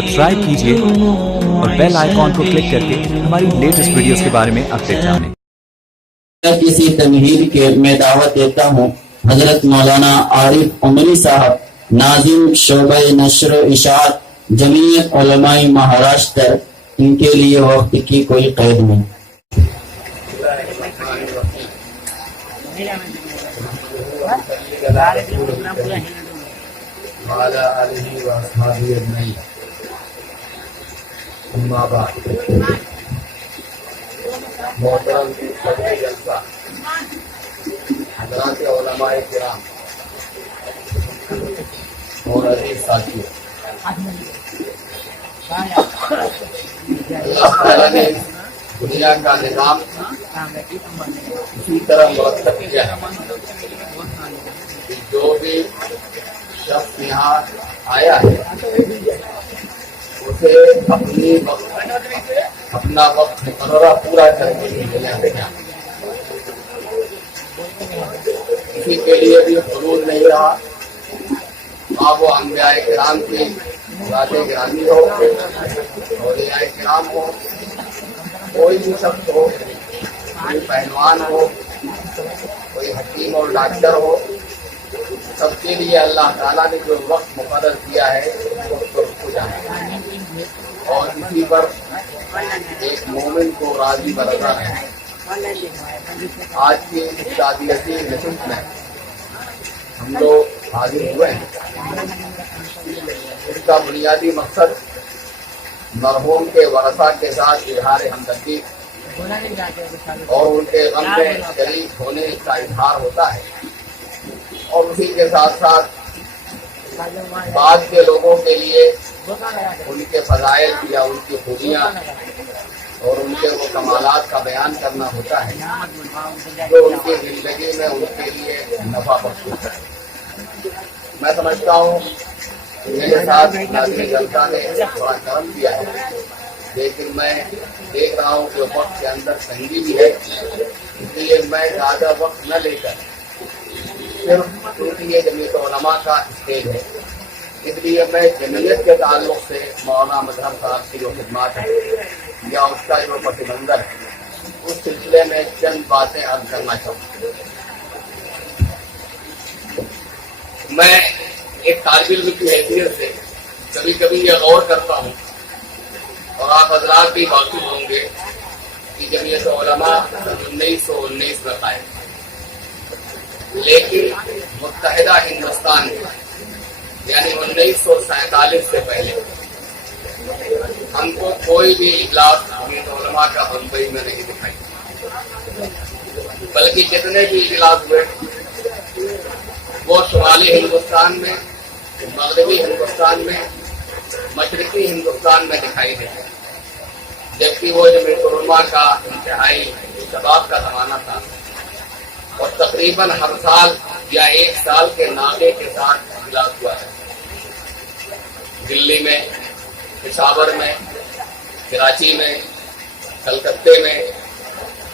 Subscribe कीजिए और bell icon को क्लिक करके हमारी लेटेस्ट वीडियोस के बारे में अपडेट जानें। किसी तमहीद के मैं दावत देता हूँ हजरत मौलाना आरिफ उमरी साहब, नाजिम शोबे नश्र इशात जमीयत उलमाए महाराष्ट्र, इनके लिए वक्त की कोई कैद नहीं। मोहतरम सदर जलसा हज़रात उलमाए किराम और अजीज साथियों, अल्लाह ताला ने दुनिया का निज़ाम इसी तरह मुरतब किया है कि जो भी शख्स यहाँ आया है उसे अपना वक्त मुकर्ररा पूरा करके दुनिया में जाना। किसी के लिए भी हुलूल नहीं रहा, वहाँ वो अंबियाए किराम की मुरादे गिरामी हो, औलियाए किराम हो, कोई भी शख्स हो, कोई पहलवान हो, कोई हकीम और डॉक्टर हो, सबके लिए अल्लाह ताला ने जो वक्त मुकर्रर किया है उसको रुक जाए और इसी पर एक मोमिन को राजी बरकरार है। आज की इस शादियती नशिस्त में हम लोग हाजिर हुए हैं। इसका बुनियादी मकसद मरहूम के वरसा के साथ इजहार हमदर्दी और उनके गम में शरीक होने का इजहार होता है और उसी के साथ साथ बाद के लोगों के लिए उनके फजाइल या उनकी खूबियाँ और उनके वो कमालात का बयान करना होता है जो उनकी जिंदगी में उनके लिए नफा बख्श होता है। मैं समझता हूँ मेरे साथ नाज़रीन जनता ने बड़ा करम किया है, लेकिन मैं देख रहा हूँ कि वक्त के अंदर तंगी भी है, इसलिए मैं ज़्यादा वक्त न लेकर सिर्फ क्योंकि जमीयत उलमा का स्टेज है, इसलिए मैं जमीयत के ताल्लुक से मौलाना मजहब साहब की जो खिदमत है या उसका जो प्रतिबंधन है उस सिलसिले में चंद बातें अर्ज करना चाहूँगा। मैं एक तालिब इल्म की हैसियत से कभी कभी यह गौर करता हूँ और आप हजरात भी वाकिफ होंगे कि जमीयत उलमा 1919 में कायम, लेकिन मुत्तहिदा हिंदुस्तान में यानी 1947 से पहले हमको कोई भी इजलास जमीयत उलमा का बम्बई में नहीं दिखाई, बल्कि जितने भी इजलास हुए वो शुमाली हिंदुस्तान में, मगरबी हिंदुस्तान में, मशरकी हिंदुस्तान में दिखाई देते, जबकि वो जमीयत उलमा का इंतहाई शबाब का जमाना था और तकरीबन हर साल या एक साल के नागे के साथ इजलास हुआ है। दिल्ली में, पेशावर में, कराची में, कलकत्ते में,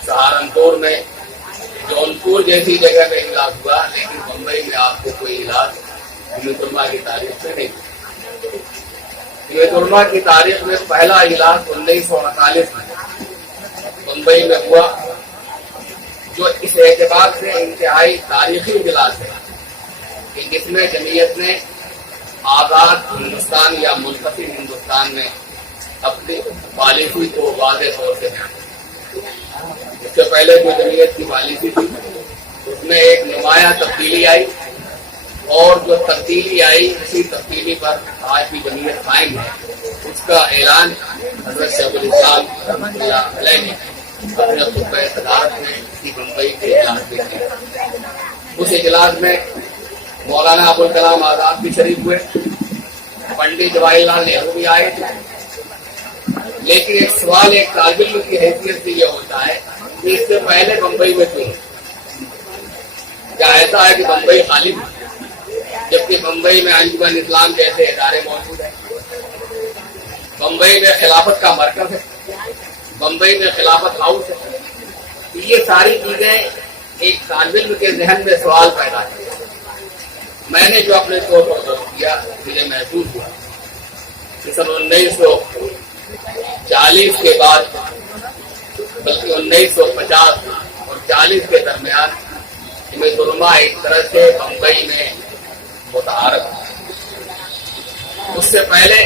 सहारनपुर में, जौनपुर जैसी जगह में इजलास हुआ, लेकिन मुंबई में आपको कोई इजलास जमीयत उलमा की तारीख में नहीं। जमीयत उलमा की तारीख में पहला इजलास 1948 में मुंबई में हुआ, जो इस एतबार से इंतहाई तारीखी इजलास है कि जिसमें जमीयत ने आज़ाद हिंदुस्तान या मुनफसिल हिंदुस्तान में अपनी पॉलिसी को वाज़ेह तौर से दी। इससे पहले जो जमीयत की पॉलिसी थी उसमें एक नुमाया तब्दीली आई और जो तब्दीली आई उसी तब्दीली पर आज भी जमीयत कायम है। उसका ऐलान हज़रत शेखुल इस्लाम रहमतुल्लाह अलैह ने अपने खुतबे सदारत में इसी मुंबई के इजलास में किया। उस इजलास में मौलाना अबुल कलाम आजाद भी शरीक हुए, पंडित जवाहरलाल नेहरू भी आए थे, लेकिन एक सवाल एक तालिब इल्म की हैसियत से यह होता है कि इससे पहले मुंबई में क्यों? क्या ऐसा है कि मुंबई खाली है जबकि मुंबई में अंजुमन इस्लाम जैसे इदारे मौजूद हैं, मुंबई में खिलाफत का मरकज है, मुंबई में खिलाफत हाउस है। ये सारी चीजें एक तालिब इल्म के जहन में सवाल पैदा किया। मैंने जो अपने तौर पर गौर किया, मुझे महसूस हुआ सन 1940 के बाद, बल्कि 1950 और 40 के दरमियान इनमें जुल्मा एक तरह से बम्बई में मुतारफ। उससे पहले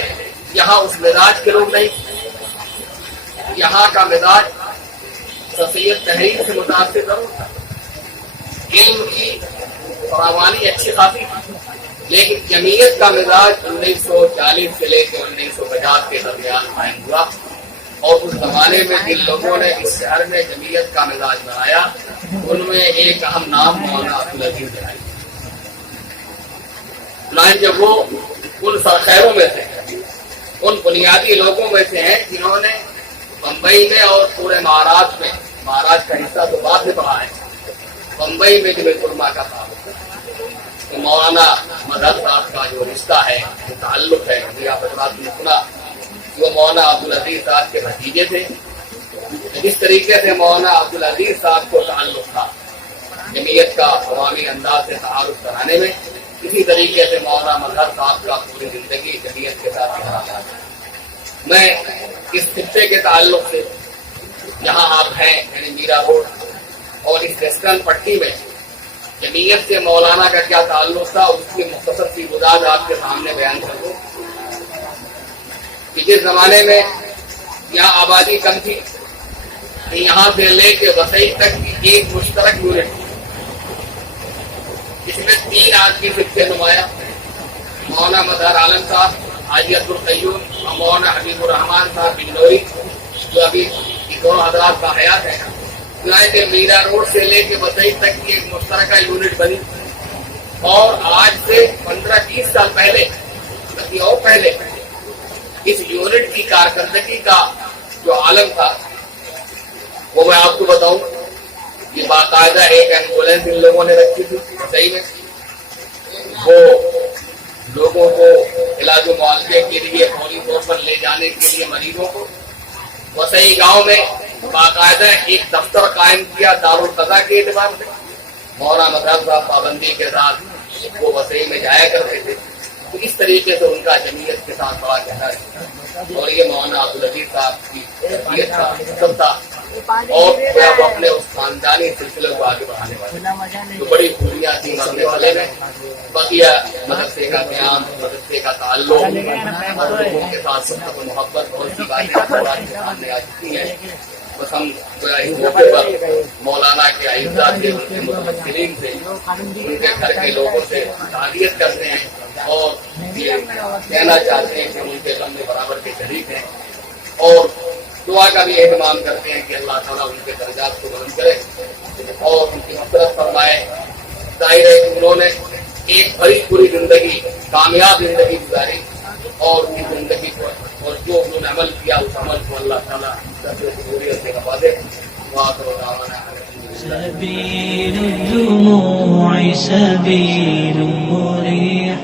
यहाँ उस मिजाज के लोग नहीं, यहाँ का मिजाज सफियत तहरीर से मुतासिर जरूर था, इल्म की फरावानी अच्छी खासी थी, लेकिन जमीयत का मिजाज 1940 से लेकर 1950 के दरमियान कायम हुआ। और उस जमाने में जिन लोगों ने इस शहर में जमीयत का मिजाज बनाया, उनमें एक अहम नाम मौलाना अब्दुल अजीज बनाई। जब वो उन सरखैरों में से, उन बुनियादी लोगों में से हैं जिन्होंने बम्बई में और पूरे महाराष्ट्र में, महाराष्ट्र का हिस्सा तो बाद में पड़ा है, बम्बई में जब जुल्मा का था, तो मौलाना मदर साहब का जो रिश्ता है, जो ताल्लुक है, आप ने सुना, वो मौलाना अब्दुल अजीज साहब के भतीजे थे। जिस तरीके से मौलाना अब्दुल अजीज साहब को ताल्लुक था जमीयत का अवामी अंदाज से तारुफ कराने में, इसी तरीके से मौलाना मदर साहब का पूरी जिंदगी जमीयत के साथ रहा था। मैं इस खित्ते के ताल्लुक से, जहाँ आप हैं यानी मीरा रोड और इस वेस्टर्न पट्टी में जमीयत से मौलाना का क्या ताल्लुक था, उसकी मुख्तसर सी गुजाज आपके सामने बयान कर दूं कि जिस जमाने में यहाँ आबादी कम थी, यहाँ से लेके वसई तक की एक मुश्तरक यूनिट थी, इसमें 3 आदमी सबसे नुमाया, मौलाना मजहर आलम साहब, हाजी अब्दुल कय्यूम और मौलाना हबीबुर रहमान साहब बिजनौरी, जो अभी दोनों हजरात का हयात है। चुनाचे मीरा रोड से लेके वसई तक की एक मुश्तरका यूनिट बनी, और आज से 15-20 साल पहले, बल्कि और पहले, इस यूनिट की कारकर्दगी का जो आलम था वो मैं आपको बताऊं, ये बाकायदा एक एम्बुलेंस इन लोगों ने रखी थी वसई में, वो लोगों को इलाज मुआवजे के लिए फौरी तौर पर ले जाने के लिए मरीजों को वसई गांव में बाकायदा एक दफ्तर कायम किया दारुल कज़ा के एतबार से। मौलाना मदहर साहब पाबंदी के साथ वो वसई में जाया करते थे। तो इस तरीके से उनका जमीयत के साथ बड़ा गहरा है, और ये मौलाना अब्दुल अजीज साहब की तरबियत का सब था, और वो अपने उस खानदानी सिलसिले को आगे बढ़ाने वाले तो बड़ी खूबियां थी मरने वाले में। बकिया मदरसे का क़याम, मदरसे का ताल्लुक, लोगों के साथ सुन्नत और मोहब्बत, बहुत सी बातें सामने आ चुकी हैं। बस हम इस मौके पर मौलाना के अइज़्ज़ा से, उनके मुतमस्सिलीन से, उनके घर के लोगों से ताज़ियत करते हैं और ये कहना चाहते हैं कि उनके गम में बराबर के शरीक हैं, और दुआ का भी एहतमाम करते हैं कि अल्लाह ताला उनके दर्जात को बुलंद करे और उनकी मग़फ़िरत फरमाए। ज़ाहिर है कि उन्होंने एक भरी पूरी जिंदगी, कामयाब जिंदगी गुजारी, और उनकी जिंदगी को और जो उन्होंने अमल किया उस अमल को अल्लाह ताला कबूलियत से नवाज़े। سبيل الدموع سبيل مريح